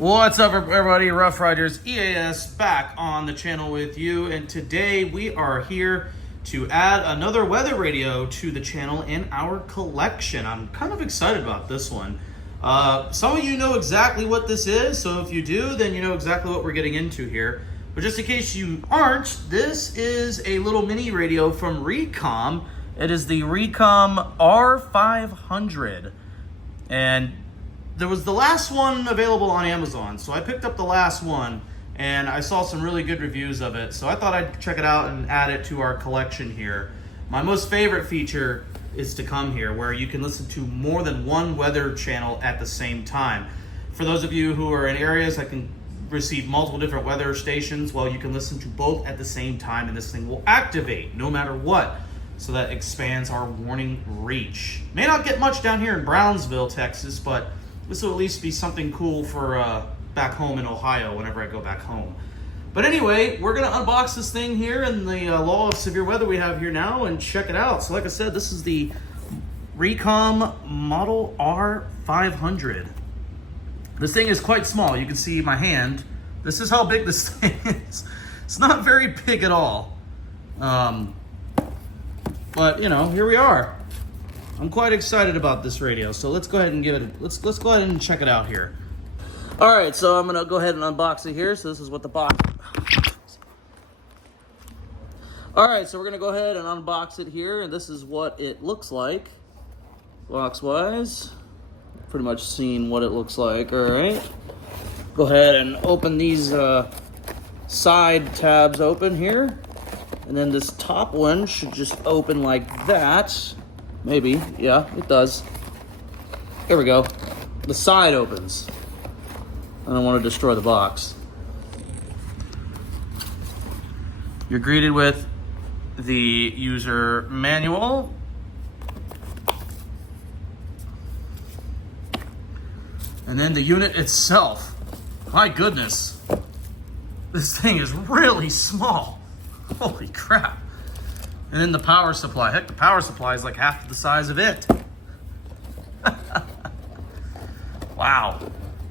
What's up, everybody? Rough Riders EAS back on the channel with you, and today we are here to add another weather radio to the channel in our collection. I'm kind of excited about this one. Some of you know exactly what this is, so if you do, then you know exactly what we're getting into here. But just in case you aren't, this is a little mini radio from Reecom. It is the Reecom R-500, and there was the last one available on Amazon, so I picked up the last one, and I saw some really good reviews of it, so I thought I'd check it out and add it to our collection here. My most favorite feature is to come here, where you can listen to more than one weather channel at the same time. For those of you who are in areas that can receive multiple different weather stations, well, you can listen to both at the same time, and this thing will activate no matter what. So that expands our warning reach. May not get much down here in Brownsville, Texas, but this will at least be something cool for back home in Ohio whenever I go back home. But anyway, we're gonna unbox this thing here in the law of severe weather we have here now and check it out. So like I said, this is the Reecom Model R-500. This thing is quite small. You can see my hand. This is how big this thing is. It's not very big at all. But you know, here we are. I'm quite excited about this radio, so let's go ahead and give it. Let's go ahead and check it out here. All right, so I'm gonna go ahead and unbox it here. So this is what the box. All right, so we're gonna go ahead and unbox it here, and this is what it looks like, box-wise. Pretty much seen what it looks like. All right, go ahead and open these side tabs open here, and then this top one should just open like that. Maybe, yeah, it does. Here we go. The side opens. I don't want to destroy the box. You're greeted with the user manual. And then the unit itself. My goodness. This thing is really small. Holy crap. And then the power supply. Heck, the power supply is like half the size of it. Wow.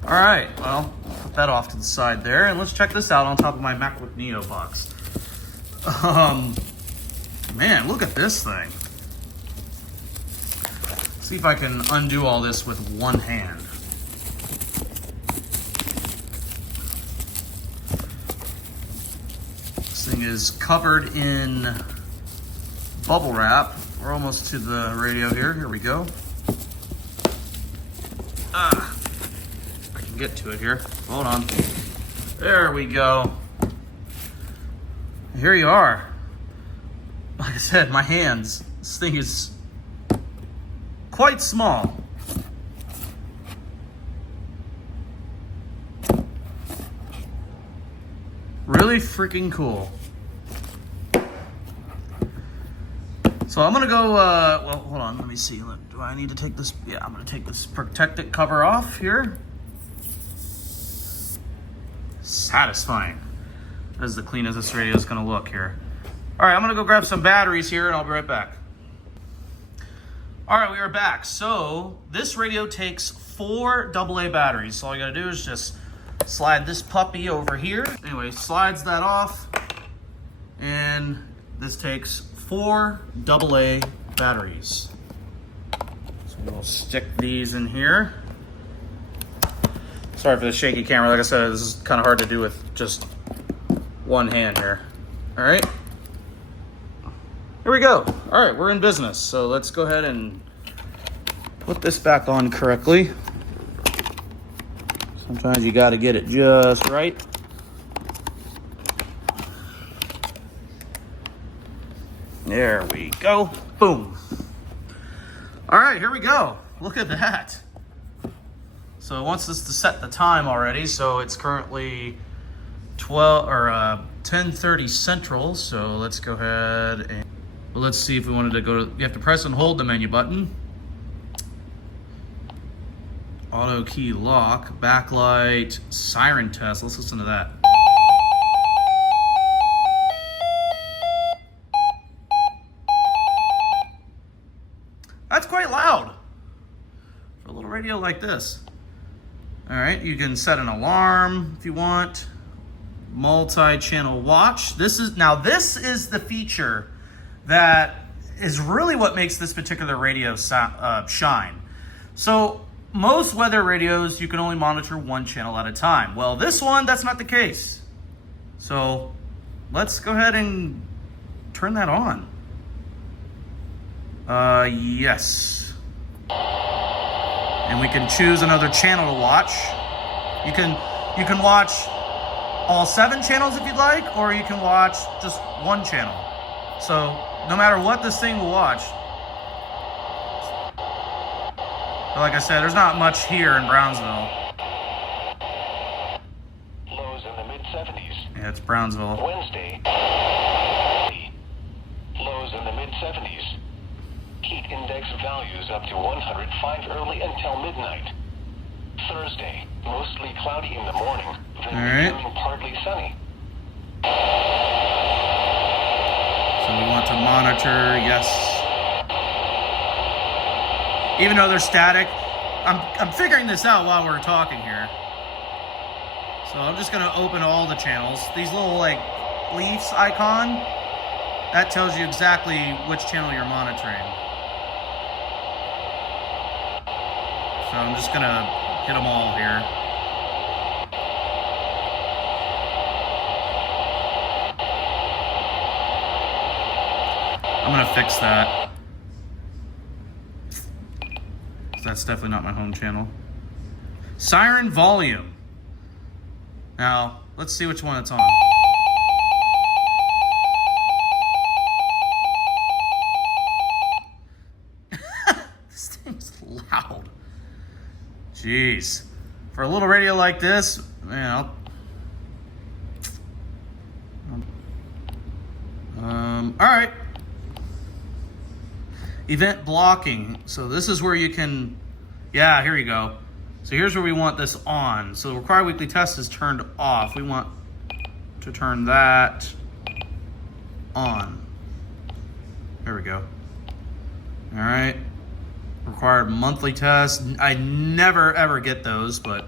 All right, well, put that off to the side there, and let's check this out on top of my MacBook Neo box. Man, look at this thing. See if I can undo all this with one hand. This thing is covered in bubble wrap. We're almost to the radio here. Here we go. I can get to it here. Hold on. There we go. Here you are. Like I said, my hands. This thing is quite small. Really freaking cool. So I'm gonna go, well, hold on, let me see. Do I need to take this? Yeah, I'm gonna take this protectant cover off here. Satisfying. That is the cleanest this radio is gonna look here. All right, I'm gonna go grab some batteries here and I'll be right back. All right, we are back. So this radio takes 4 AA batteries. So all you gotta do is just slide this puppy over here. Anyway, slides that off, and this takes 4 AA batteries. So we'll stick these in here. Sorry for the shaky camera. Like I said, this is kind of hard to do with just one hand here. All right, here we go. All right, we're in business. So let's go ahead and put this back on correctly. Sometimes you got to get it just right. There we go. Boom. All right, here we go. Look at that. So it wants us to set the time already. So it's currently 10:30 Central. So let's go ahead and let's see if we wanted to go to. You have to press and hold the menu button. Auto key lock, backlight, siren test. Let's listen to that. That's quite loud for a little radio like this. All right, you can set an alarm if you want. Multi-channel watch. This is the feature that is really what makes this particular radio shine. So most weather radios, you can only monitor one channel at a time. Well, this one, that's not the case. So let's go ahead and turn that on. Yes. And we can choose another channel to watch. You can watch all 7 channels if you'd like, or you can watch just one channel. So no matter what this thing will watch. But like I said, there's not much here in Brownsville. Lows in the mid-70s. Yeah, it's Brownsville. Wednesday. Lows in the mid-70s. Heat index values up to 105 early until midnight. Thursday, mostly cloudy in the morning, then becoming partly sunny. So we want to monitor, yes. Even though they're static, I'm figuring this out while we're talking here. So I'm just gonna open all the channels. These little like leaves icon, that tells you exactly which channel you're monitoring. So I'm just gonna hit them all here. I'm gonna fix that. That's definitely not my home channel. Siren volume. Now, let's see which one it's on. This thing's loud. Jeez. For a little radio like this, man, all right. Event blocking. So this is where you can, yeah, here you go. So here's where we want this on. So required weekly test is turned off. We want to turn that on. There we go. All right. Required monthly test. I never ever get those, but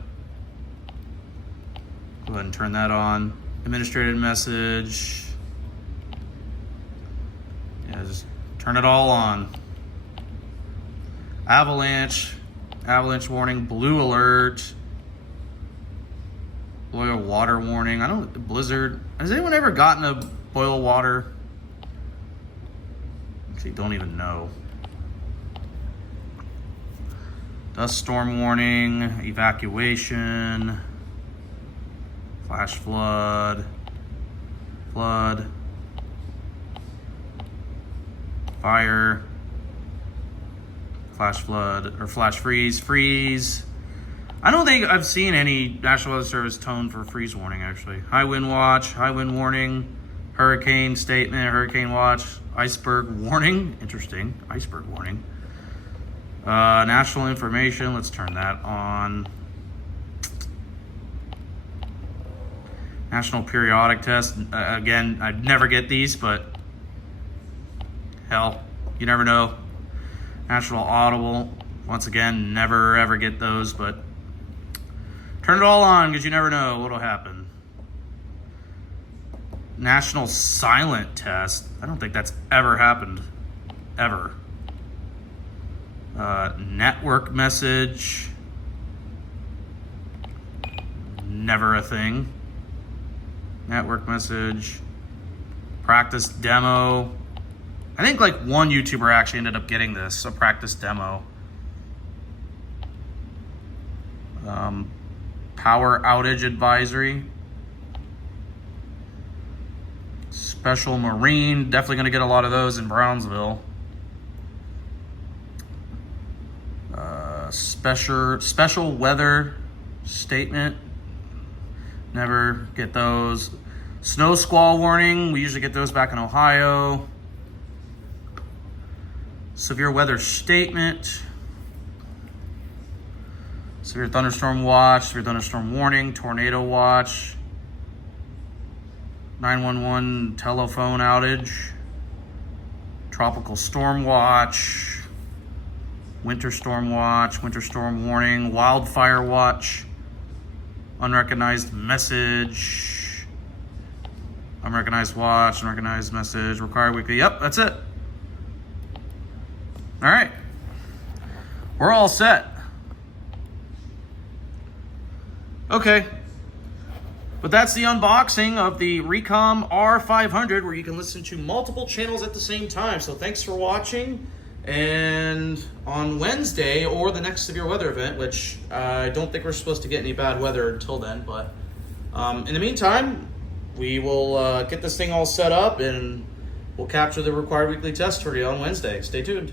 go ahead and turn that on. Administrative message. Yeah, just turn it all on. Avalanche warning, blue alert, boil water warning. I don't, blizzard. Has anyone ever gotten a boil water? Actually, don't even know. Dust storm warning, evacuation, flash flood, fire, flash flood, or flash freeze. I don't think I've seen any National Weather Service tone for freeze warning, actually. High wind watch, high wind warning, hurricane statement, hurricane watch, iceberg warning. Interesting, iceberg warning. National information, let's turn that on. National periodic test. Again, I'd never get these, but hell, you never know. National audible, once again, never ever get those, but turn it all on because you never know what'll happen. National silent test. I don't think that's ever happened, ever. Network message. Never a thing. Network message. Practice demo. I think like one YouTuber actually ended up getting this, a practice demo. Power outage advisory. Special Marine. Definitely going to get a lot of those in Brownsville. Special weather statement. Never get those. Snow squall warning. We usually get those back in Ohio. Severe weather statement. Severe thunderstorm watch. Severe thunderstorm warning. Tornado watch. 911 telephone outage. Tropical storm watch. Winter storm watch. Winter storm warning. Wildfire watch. unrecognized message, unrecognized watch, unrecognized message, required weekly. Yep, that's it. All right. We're all set. Okay. But that's the unboxing of the Reecom R-500, where you can listen to multiple channels at the same time. So thanks for watching. And on Wednesday, or the next severe weather event, which I don't think we're supposed to get any bad weather until then, but in the meantime, we will get this thing all set up and we'll capture the required weekly test for you on Wednesday. Stay tuned.